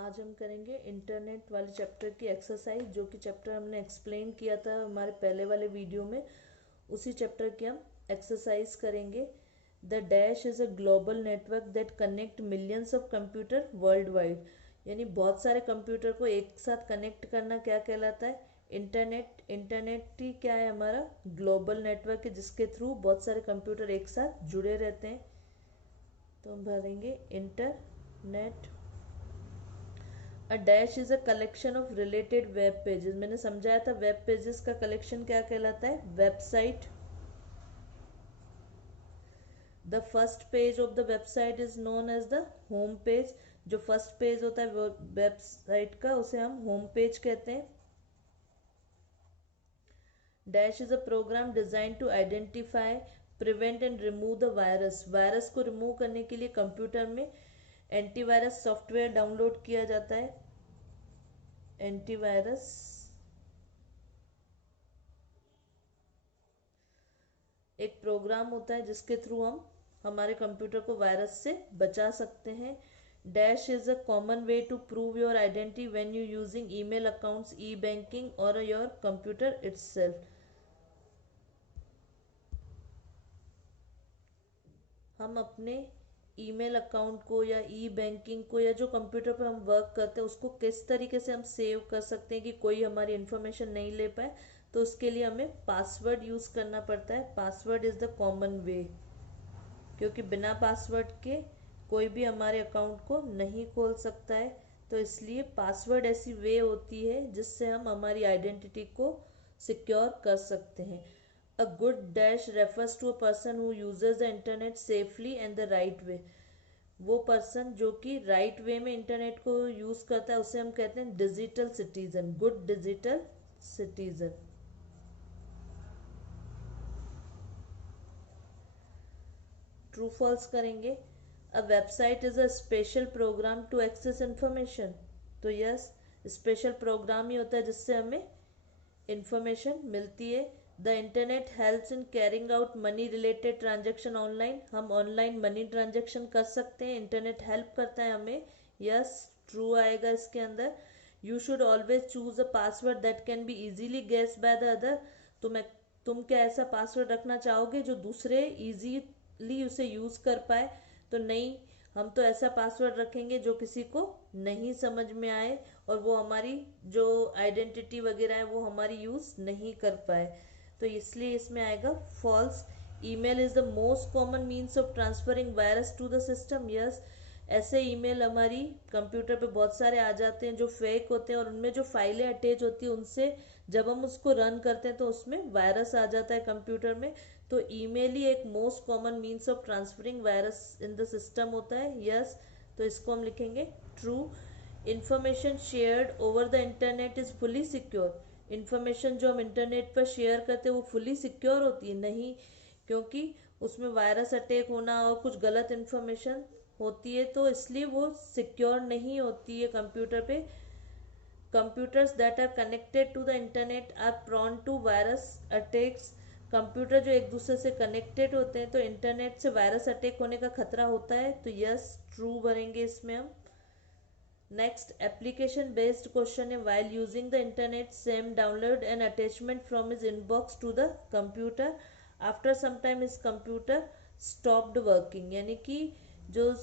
आज हम करेंगे इंटरनेट वाले चैप्टर की एक्सरसाइज, जो कि चैप्टर हमने एक्सप्लेन किया था हमारे पहले वाले वीडियो में। उसी चैप्टर की हम एक्सरसाइज करेंगे। The dash is a global network that connect millions of computer world wide. यानी बहुत सारे कंप्यूटर को एक साथ कनेक्ट करना क्या कहलाता है? इंटरनेट। इंटरनेट ही क्या है? हमारा ग्लोबल नेटवर्क है जिसके थ्रू बहुत सारे कंप्यूटर एक साथ जुड़े रहते हैं। तो हम भरेंगे internet. A dash is a collection of related web pages. मैंने समझाया था वेब पेजेस का कलेक्शन क्या कहलाता है? Website. The first page of the website is known as the home page. जो फर्स्ट पेज होता है वेबसाइट का, उसे हम होम पेज कहते हैं। Dash is a program design to identify, prevent and remove the virus. Virus को remove करने के लिए कंप्यूटर में एंटीवायरस सॉफ्टवेयर डाउनलोड किया जाता है। एंटीवायरस एक प्रोग्राम होता है जिसके थ्रू हम हमारे कंप्यूटर को वायरस से बचा सकते हैं। Dash is a common way to prove your identity when you using email accounts, e banking और योर कंप्यूटर इटसेल्फ। हम अपने ईमेल अकाउंट को या ई बैंकिंग को या जो कंप्यूटर पर हम वर्क करते हैं उसको किस तरीके से हम सेव कर सकते हैं कि कोई हमारी इंफॉर्मेशन नहीं ले पाए। तो उसके लिए हमें पासवर्ड यूज करना पड़ता है। पासवर्ड इज द कॉमन वे, क्योंकि बिना पासवर्ड के कोई भी हमारे अकाउंट को नहीं खोल सकता है। तो इसलिए पासवर्ड ऐसी वे होती है जिससे हम हमारी आइडेंटिटी को सिक्योर कर सकते हैं। A good dash refers to a person who uses the internet safely and the right way. वो पर्सन जो कि राइट वे में इंटरनेट को यूज करता है उसे हम कहते हैं digital citizen. Good digital citizen. True false करेंगे। A website is a special program to access information. तो यस, स्पेशल प्रोग्राम ही होता है जिससे हमें इंफॉर्मेशन मिलती है। The internet helps in carrying out money related transaction online. हम ऑनलाइन मनी ट्रांजेक्शन कर सकते हैं, इंटरनेट हेल्प करता है हमें। यस, ट्रू आएगा इसके अंदर। You should always choose a password that can be easily guess by the other. तो मैं तुम क्या ऐसा पासवर्ड रखना चाहोगे जो दूसरे इजीली उसे यूज कर पाए? तो नहीं, हम तो ऐसा पासवर्ड रखेंगे जो किसी को नहीं समझ में आए और वो हमारी जो आइडेंटिटी वगैरह है वो हमारी यूज नहीं कर पाए। तो इसलिए इसमें आएगा false. Email is the most common means of transferring virus to the system. Yes, ऐसे ईमेल हमारी कंप्यूटर पे बहुत सारे आ जाते हैं जो फेक होते हैं और उनमें जो फाइलें अटैच होती है उनसे जब हम उसको रन करते हैं तो उसमें वायरस आ जाता है कंप्यूटर में। तो ईमेल ही एक most common means of transferring virus in the system होता है। यस, तो इसको हम लिखेंगे true. Information shared over the internet is fully secure. Information जो हम इंटरनेट पर शेयर करते हैं वो फुली सिक्योर होती है? नहीं, क्योंकि उसमें वायरस अटैक होना और कुछ गलत इंफॉर्मेशन होती है, तो इसलिए वो सिक्योर नहीं होती है कंप्यूटर पे। Computers that are connected to the internet are prone to virus attacks. Computer जो एक दूसरे से कनेक्टेड होते हैं तो इंटरनेट से वायरस अटैक होने का खतरा होता है। तो यस, ट्रू भरेंगे इसमें हम। नेक्स्ट, एप्लीकेशन बेस्ड क्वेश्चन है। While using the internet Sam download an attachment from his inbox to the computer. After some time his computer stopped working. यानी कि जो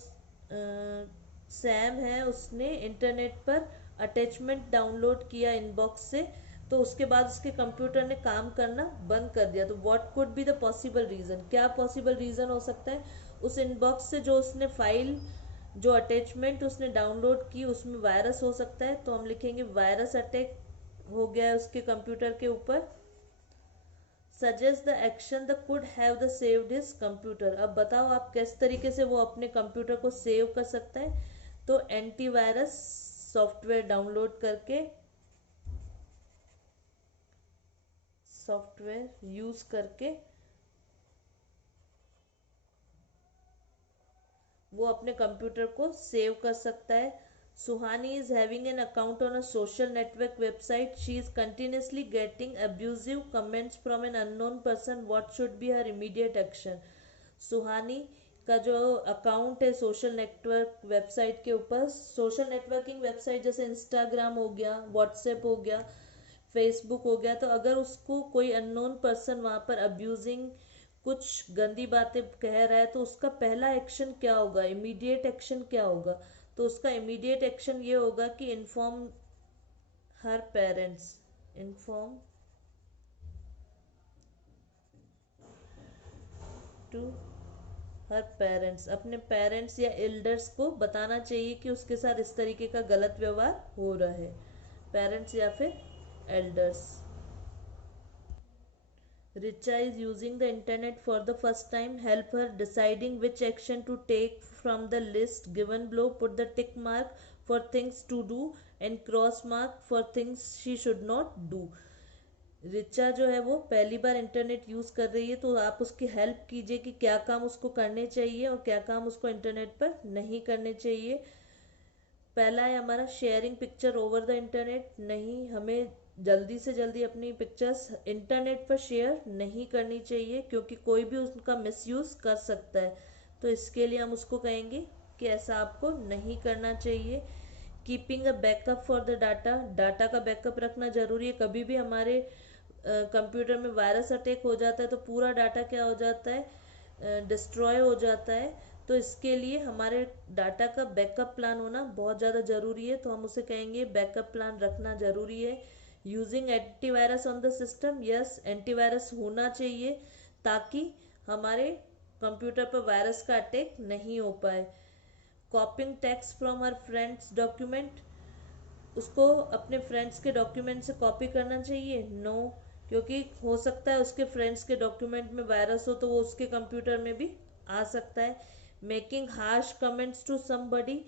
सैम है उसने इंटरनेट पर अटैचमेंट डाउनलोड किया इनबॉक्स से, तो उसके बाद उसके कंप्यूटर ने काम करना बंद कर दिया। तो what could be the possible reason? क्या पॉसिबल रीज़न हो सकता है? उस इनबॉक्स से जो उसने फाइल, जो अटैचमेंट उसने डाउनलोड की उसमें वायरस हो सकता है। तो हम लिखेंगे वायरस अटैक हो गया है उसके कंप्यूटर के ऊपर। Suggest the action the could have the saved his computer. अब बताओ आप किस तरीके से वो अपने कंप्यूटर को सेव कर सकता है? तो एंटीवायरस सॉफ्टवेयर डाउनलोड करके, सॉफ्टवेयर यूज करके वो अपने कंप्यूटर को सेव कर सकता है। Suhani is having an account on a social network website. She is continuously getting abusive comments from an unknown person. What should be her immediate action? Suhani का जो अकाउंट है सोशल नेटवर्क वेबसाइट के ऊपर, social networking website जैसे Instagram हो गया, WhatsApp हो गया, फेसबुक हो गया, तो अगर उसको कोई अननोन पर्सन वहाँ पर अब्यूजिंग कुछ गंदी बातें कह रहा है तो उसका पहला एक्शन क्या होगा, इमीडिएट एक्शन क्या होगा? तो उसका इमीडिएट एक्शन ये होगा कि inform her parents, inform to her parents, अपने पेरेंट्स या एल्डर्स को बताना चाहिए कि उसके साथ इस तरीके का गलत व्यवहार हो रहा है, पेरेंट्स या फिर elders. Richa is using the internet for the first time. Help her deciding which action to take from the list given below. Put the tick mark for things to do and cross mark for things she should not do. Richa जो है वो पहली बार internet use कर रही है, तो आप उसकी हेल्प कीजिए कि क्या काम उसको करने चाहिए और क्या काम उसको इंटरनेट पर नहीं करने चाहिए। पहला है हमारा sharing picture over the internet. नहीं, हमें जल्दी से जल्दी अपनी पिक्चर्स इंटरनेट पर शेयर नहीं करनी चाहिए क्योंकि कोई भी उसका मिसयूज़ कर सकता है, तो इसके लिए हम उसको कहेंगे कि ऐसा आपको नहीं करना चाहिए। Keeping a backup for the data, data का बैकअप रखना ज़रूरी है। कभी भी हमारे कंप्यूटर में वायरस अटैक हो जाता है तो पूरा डाटा क्या हो जाता है, डिस्ट्रॉय हो जाता है, तो इसके लिए हमारे डाटा का बैकअप प्लान होना बहुत ज़्यादा ज़रूरी है, तो हम उसे कहेंगे बैकअप प्लान रखना ज़रूरी है। Using antivirus on the system, yes antivirus होना चाहिए ताकि हमारे कंप्यूटर पर वायरस का अटैक नहीं हो पाए। कॉपिंग text from her friends document, उसको अपने फ्रेंड्स के डॉक्यूमेंट से कॉपी करना चाहिए? नो, क्योंकि हो सकता है उसके फ्रेंड्स के डॉक्यूमेंट में वायरस हो तो वो उसके कंप्यूटर में भी आ सकता है। Making harsh comments to somebody,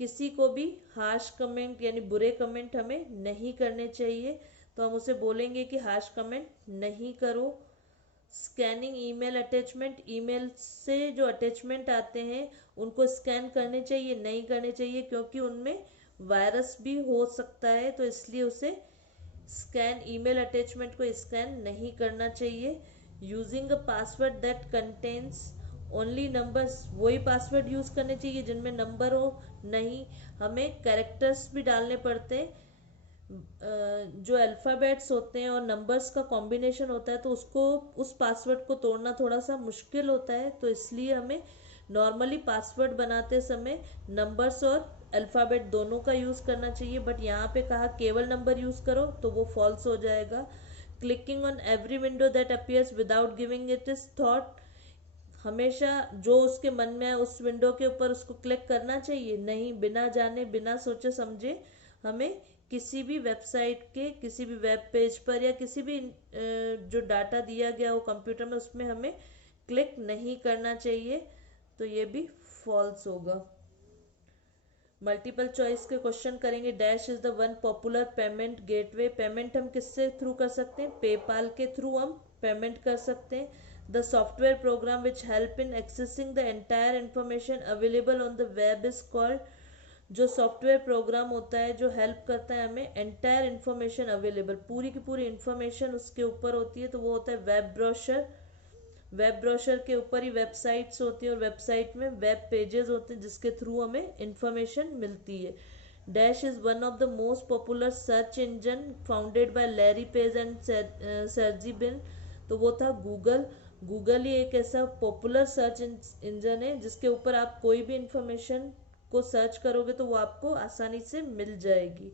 किसी को भी हार्श कमेंट यानी बुरे कमेंट हमें नहीं करने चाहिए, तो हम उसे बोलेंगे कि हार्श कमेंट नहीं करो। स्कैनिंग ईमेल अटैचमेंट, ईमेल से जो अटैचमेंट आते हैं उनको स्कैन करने चाहिए? नहीं करने चाहिए क्योंकि उनमें वायरस भी हो सकता है, तो इसलिए उसे स्कैन ईमेल अटैचमेंट को स्कैन नहीं करना चाहिए। Using a password that contains only numbers, वही पासवर्ड यूज़ करने चाहिए जिनमें नंबर हो? नहीं, हमें कैरेक्टर्स भी डालने पड़ते हैं। जो अल्फ़ाबेट्स होते हैं और नंबर्स का कॉम्बिनेशन होता है तो उसको, उस पासवर्ड को तोड़ना थोड़ा सा मुश्किल होता है, तो इसलिए हमें नॉर्मली पासवर्ड बनाते समय नंबर्स और अल्फ़ाबेट दोनों का यूज़ करना चाहिए, बट यहाँ पे कहा केवल नंबर यूज़ करो तो वो फॉल्स हो जाएगा। Clicking on every window that appears without giving it is thought, हमेशा जो उसके मन में है उस विंडो के ऊपर उसको क्लिक करना चाहिए? नहीं, बिना जाने बिना सोचे समझे हमें किसी भी वेबसाइट के किसी भी वेब पेज पर या किसी भी जो डाटा दिया गया हो कंप्यूटर में उसमें हमें क्लिक नहीं करना चाहिए, तो ये भी फॉल्स होगा। मल्टीपल चॉइस के क्वेश्चन करेंगे। Dash is the one popular payment gateway, payment हम किससे थ्रू कर सकते हैं? पेपाल के थ्रू हम पेमेंट कर सकते हैं। The software program which help in accessing the entire information available on the web is called, जो सॉफ्टवेयर प्रोग्राम होता है जो हेल्प करता है हमें एंटायर इन्फॉर्मेशन अवेलेबल, पूरी की पूरी इन्फॉर्मेशन उसके ऊपर होती है, तो वो होता है वेब ब्रोशर। वेब ब्रोशर के ऊपर ही वेबसाइट्स होती हैं और वेबसाइट में वेब पेजेस होते हैं जिसके थ्रू हमें इंफॉर्मेशन मिलती है। Dash is one of the most popular search engine founded by Larry Page and Sergey Brin, तो वो था गूगल। गूगल ही एक ऐसा पॉपुलर सर्च इंजन है जिसके ऊपर आप कोई भी इंफॉर्मेशन को सर्च करोगे तो वो आपको आसानी से मिल जाएगी।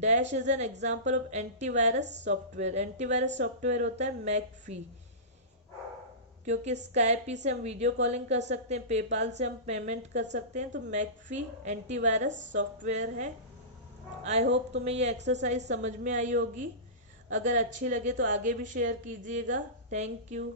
Dash is an example of antivirus software, antivirus software होता है मैकफी, क्योंकि स्काइपी से हम वीडियो कॉलिंग कर सकते हैं, पेपाल से हम पेमेंट कर सकते हैं, तो मैकफी एंटीवायरस सॉफ्टवेयर है। आई होप तुम्हें ये एक्सरसाइज समझ में आई होगी। अगर अच्छी लगे तो आगे भी शेयर कीजिएगा। Thank you.